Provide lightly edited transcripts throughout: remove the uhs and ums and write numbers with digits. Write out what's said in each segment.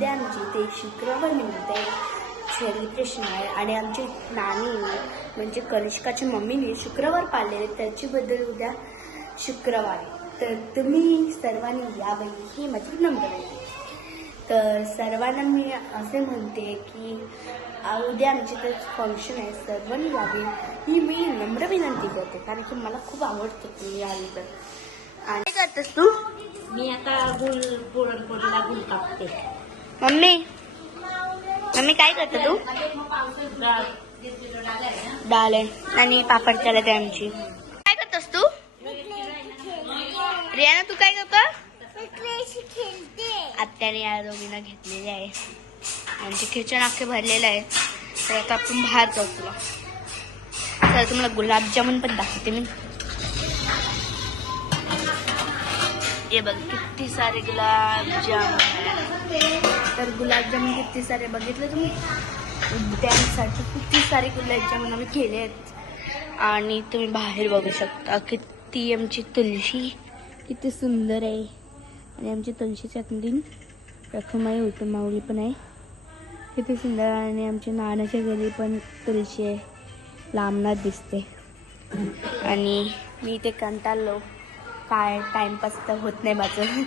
उद्या आमची ते शुक्रवार निमित्त सेलिब्रेशन आहे आणि आमची नानी म्हणजे कनिष्काच्या मम्मीने शुक्रवार पाळलेले त्याच्याबद्दल उद्या शुक्रवार आहे. तर तुम्ही सर्वांनी यावे ही माझी नंबर आहे. तर सर्वांना मी असे म्हणते की उद्या आमचे तर फंक्शन आहे, सर्वांनी यावे ही मी नम्र विनंती करते, कारण की मला खूप आवडतं तुम्ही आली तर. आणि काय करतेस तू? मी आता पुरणपोळीला गुळ कापते. मम्मी काय करते तू? डाळ आहे आणि पापड चालत आहे आमची. काय करतेस तू? रियाना तू काय करतो? आत्याने या दोघींना घेतलेले आहे. आमचे किचन अख्खे भरलेलं आहे. तर आता आपण बाहेर जाऊ. तुला तर तुम्हाला गुलाबजामुन पण दाखवते मी. हे बघ किती सारे गुलाबजामुन आहे. तर गुलाबजामुन किती सारे बघितले तुम्ही? उद्यासाठी किती सारे गुलाबजामुन आम्ही केले आहेत. आणि तुम्ही बाहेर बघू शकता किती आमची तुळशी किती सुंदर आहे. आणि आमची तुळशीच्या कुंडीन रखुमाई होतं माऊली पण आहे, किती सुंदर. आणि आमच्या नानाच्या घरी पण तुळशी आहे, लांबनात दिसते. आणि मी इथे कंटाळलो, काय टाइमपास तर होत नाही माझं.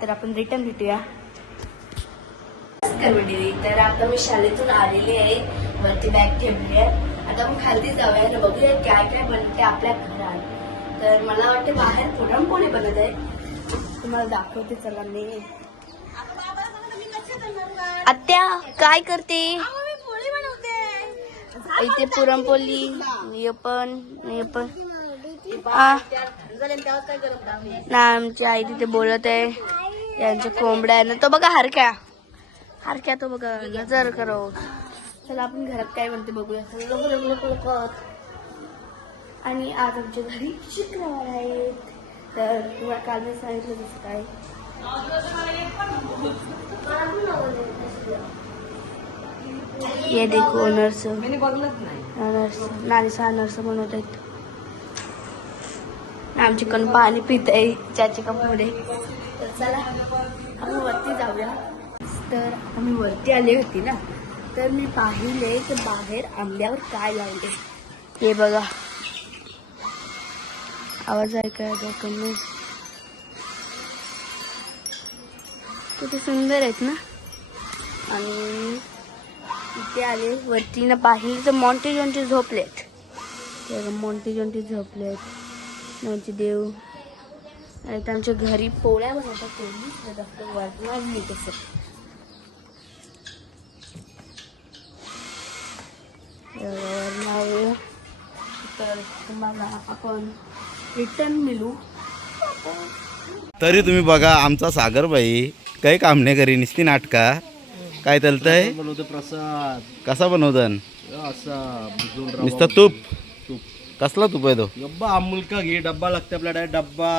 तर आपण रिटर्न भेटूया. तर आता मी शाळेतून आलेली आहे, वरती बॅग ठेवली आहे. आता आपण खाली जाऊया आणि बघूया काय काय बनते आपल्या घरात. तर मला वाटते बाहेर पुरणपोळी बनत आहे, तुम्हाला दाखवते. चला मी. आत्या काय करते? इथे पुरणपोळी हे पण ना आमची आई तिथे बोलत आहे. यांच्या कोंबड्या आहे ना, तो बघा हरक्या तो बघा नजर करो. चला आपण घरात काय म्हणते बघूया. आणि आज आमच्या घरी शुक्रवार आहे. तर तुम्हाला काल मी सांगितलं तसं काय ये देखो नर्स नानीसा नर्स बनवत आहेत. आमची कण पाणी पित आहे चाची कपमध्ये. तर चला आम्ही वरती जाऊया. तर आम्ही वरती आले होती ना, तर मी पाहिले तर बाहेर आंब्यावर काय लावले हे बघा. आवाज ऐकायला कमी. किती सुंदर आहेत ना. आणि इथे आले वरती ना, पाहिले तर मॉन्टी जॉन्टी झोपलेत. मॉन्टी जॉन्टी झोपलेत म्हणजे देव. आणि आमच्या घरी पोळ्या बनवतात. पोळी वरणार नाही तसं. तर तुम्हाला आपण रिटर्न मिळू. तरी तुम्ही बघा आमचा सागरबाई काही काम नाही करी, नुसती नाटका काय चालतंय. प्रसाद कसा बनवतात? नुसतं तूप. कसला तूप आहे तो? डब्बा अमूल का घे डब्बा लागते आपल्याला. डब्बा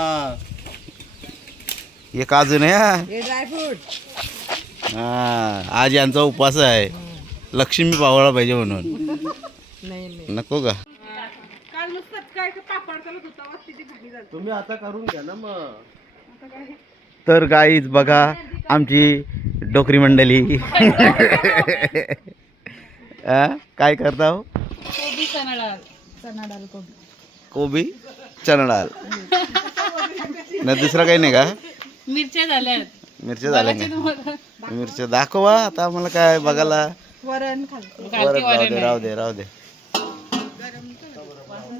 हे काजू नाही हा. ड्रायफ्रूट हा, आज यांचा उपवास आहे, लक्ष्मी पावळा पाहिजे म्हणून. नको का? तुम्ही आता करून घ्या ना मग. तर गाईच बघा आमची डोकरी मंडळी काय करता हो? कोबी चणा डाळ ना, दुसरं काही नाही का? मिरच्या झाल्या का? मिरच्या दाखवा आता आम्हाला काय बघायला. वरण राहू दे.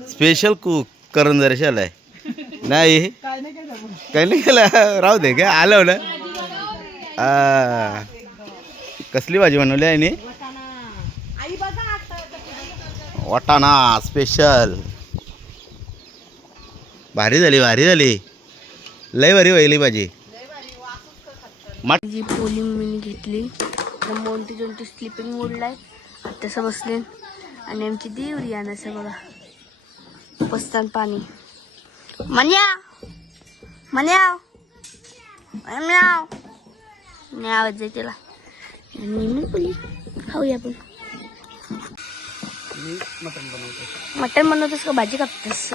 स्पेशल कुक करून जराशी आलाय नाही, काही नाही केलं. राहू दे काय आलं ना. कसली भाजी बनवली आहे? वाटाणा स्पेशल. भारी झाली लय भारी व्हायली भाजी. जी पोळी मी घेतली. मोठी जोंटी स्लिपिंग मोडलाय तसं बसले. आणि आमची देवरी आणसं बघा पस्तान पाणी. आवाज आहे त्याला. आणि पोळी खाऊया आपण. मटन बनवतोस का भाजी कापतोस?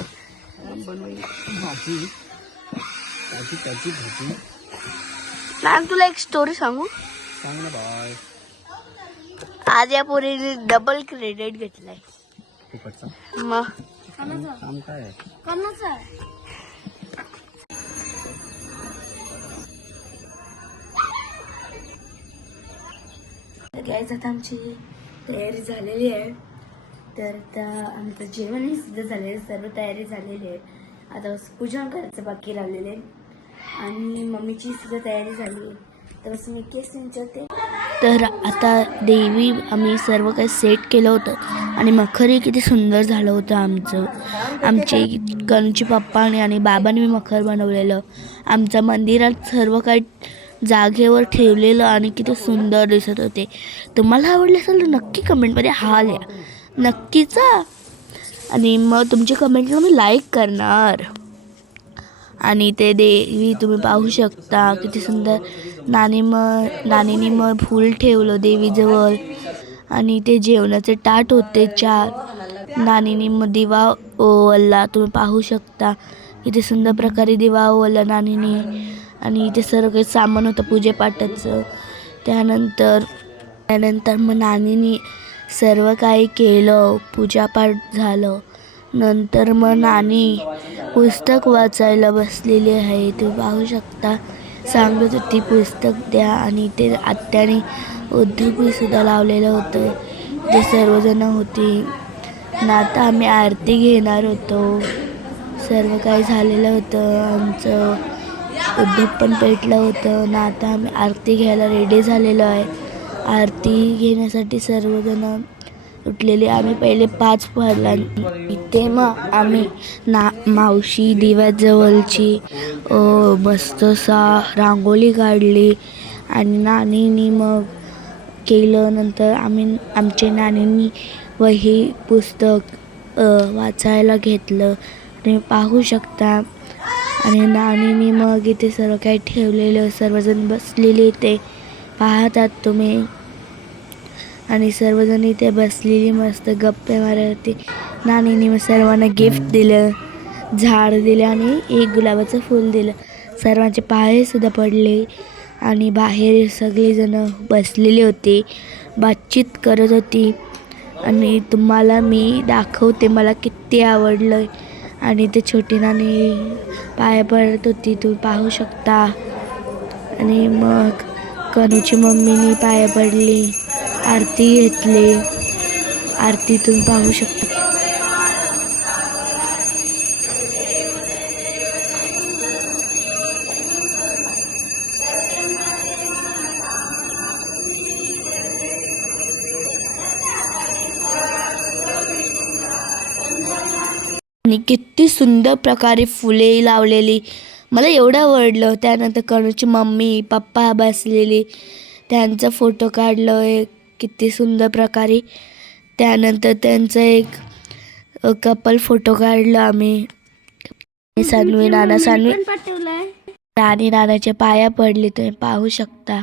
ना तुला एक स्टोरी सांगू. सांग ना बाय. आज या पोरीने डबल क्रेडिट घेतलाय. फुकटचा मग काम काय आहे? गाईज आता आमची तयारी झालेली आहे. तर आता आमचं जेवणही सुद्धा झालेलं आहे. सर्व तयारी झालेली आहे. आता बस पूजन करायचं बाकी राहिलेलं आहे आणि मम्मीची सुद्धा तयारी झाली आहे. तर बस मी केस विचारते. तर आता देवी आम्ही सर्व काही सेट केलं होतं आणि मखरही किती सुंदर झालं होतं आमचं. आमचे कणूचे पप्पाने आणि बाबांनी मखर बनवलेलं. आमच्या मंदिरात सर्व काही जागेवर ठेवलेलं आणि किती सुंदर दिसत होते. तुम्हाला आवडले असेल तर नक्की कमेंटमध्ये हा लिहा. नक्कीच. आणि मग तुमच्या कमेंटला मी लाईक करणार. आणि ते देवी तुम्ही पाहू शकता किती सुंदर. नानीने मग फूल ठेवलं देवीजवळ आणि ते जेवणाचे ताट होते 4. नानीने मग दिवा ओवळला. तुम्ही पाहू शकता किती सुंदर प्रकारे दिवा ओवळला नानीने. आणि ते सर्व काही सामान होतं पूजेपाठाचं. त्यानंतर मग नानीने सर्व काही केलं. पूजापाठ झालं. नंतर मग नानी पुस्तक वाचायला बसलेली आहे. तुम्ही पाहू शकता. सांगत होती पुस्तक द्या. आणि ते आत्याने उद्धवपीसुद्धा लावलेलं होतं. ते सर्वजण होती. ना आता आम्ही आरती घेणार होतो. सर्व काही झालेलं होतं. आमचं उद्धव पण पेटलं होतं ना. आता आम्ही आरती घ्यायला रेडी झालेलो आहे. आरती घेण्यासाठी सर्वजण उठलेले. आम्ही पहिले 5 पडला. इथे मग आम्ही मावशी दिव्याजवळची मस्त रांगोळी काढली आणि नानीनी मग केलं. नंतर आमच्या नानींनी वही पुस्तक वाचायला घेतलं. तुम्ही पाहू शकता. आणि नानीने मग इथे सर्व काही ठेवलेलं. सर्वजण बसलेले ते पाहतात तुम्ही. आणि सर्वजण इथे बसलेली मस्त गप्पे मारत होती. नानीने मग सर्वांना गिफ्ट दिलं. झाड दिलं आणि एक गुलाबाचं फूल दिलं. सर्वांचे पायसुद्धा पडले. आणि बाहेर सगळेजण बसलेले होते. बातचीत करत होती. आणि तुम्हाला मी दाखवते मला किती आवडलं. आणि ते छोटी नानी पाया पडत होती. तुम्ही पाहू शकता. आणि मग कनूची मम्मीनी पाया पडली. आरती घेतली. आरती तुम्ही पाहू शकता. आणि किती सुंदर प्रकारे फुले लावलेली. मला एवढं आवडलं. त्यानंतर कणूची मम्मी पप्पा बसलेली. त्यांचा फोटो काढलं एक किती सुंदर प्रकारे. त्यानंतर त्यांचा एक कपल फोटो काढला आम्ही. सानवी नानी नानाचे पाया पडले. तुम्ही पाहू शकता.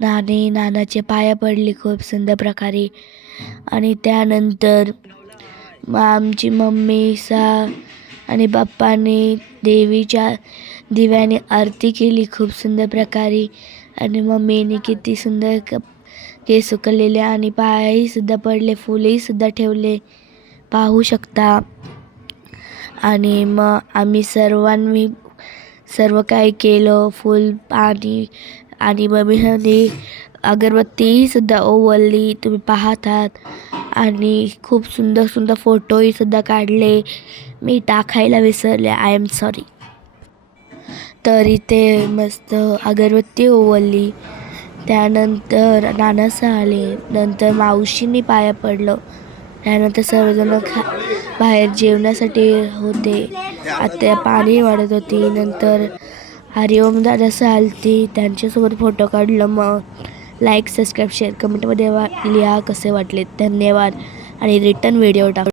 नानी नानाचे पाया पडले खूप सुंदर प्रकारे. आणि त्यानंतर मग आमची मम्मी आणि बाप्पाने देवीच्या दिव्याने आरती केली खूप सुंदर प्रकारे. आणि मम्मीने किती सुंदर केस उकललेले आणि पायही सुद्धा पडले. फुलेही सुद्धा ठेवले पाहू शकता. आणि मग आम्ही सर्वांनी सर्व काही केलं. फुल पाणी आणि मम्मीने अगरबत्तीही सुद्धा ओवळली. तुम्ही पाहतात. आणि खूप सुंदर सुंदर फोटोही सुद्धा काढले. मी टाकायला विसरले. I am sorry. तर इथे मस्त अगरबत्ती ओवळली. त्यानंतर नानास आले. नंतर मावशींनी पाया पडलं. त्यानंतर सर्वजण बाहेर जेवणासाठी होते. आत्या पाणी वाढत होती. नंतर हरिओम दादा आलती. त्यांच्यासोबत फोटो काढलं. मग लाईक सबस्क्राईब शेअर कमेंटमध्ये लिहा कसे वाटले. धन्यवाद. आणि रिटर्न व्हिडिओ टाक.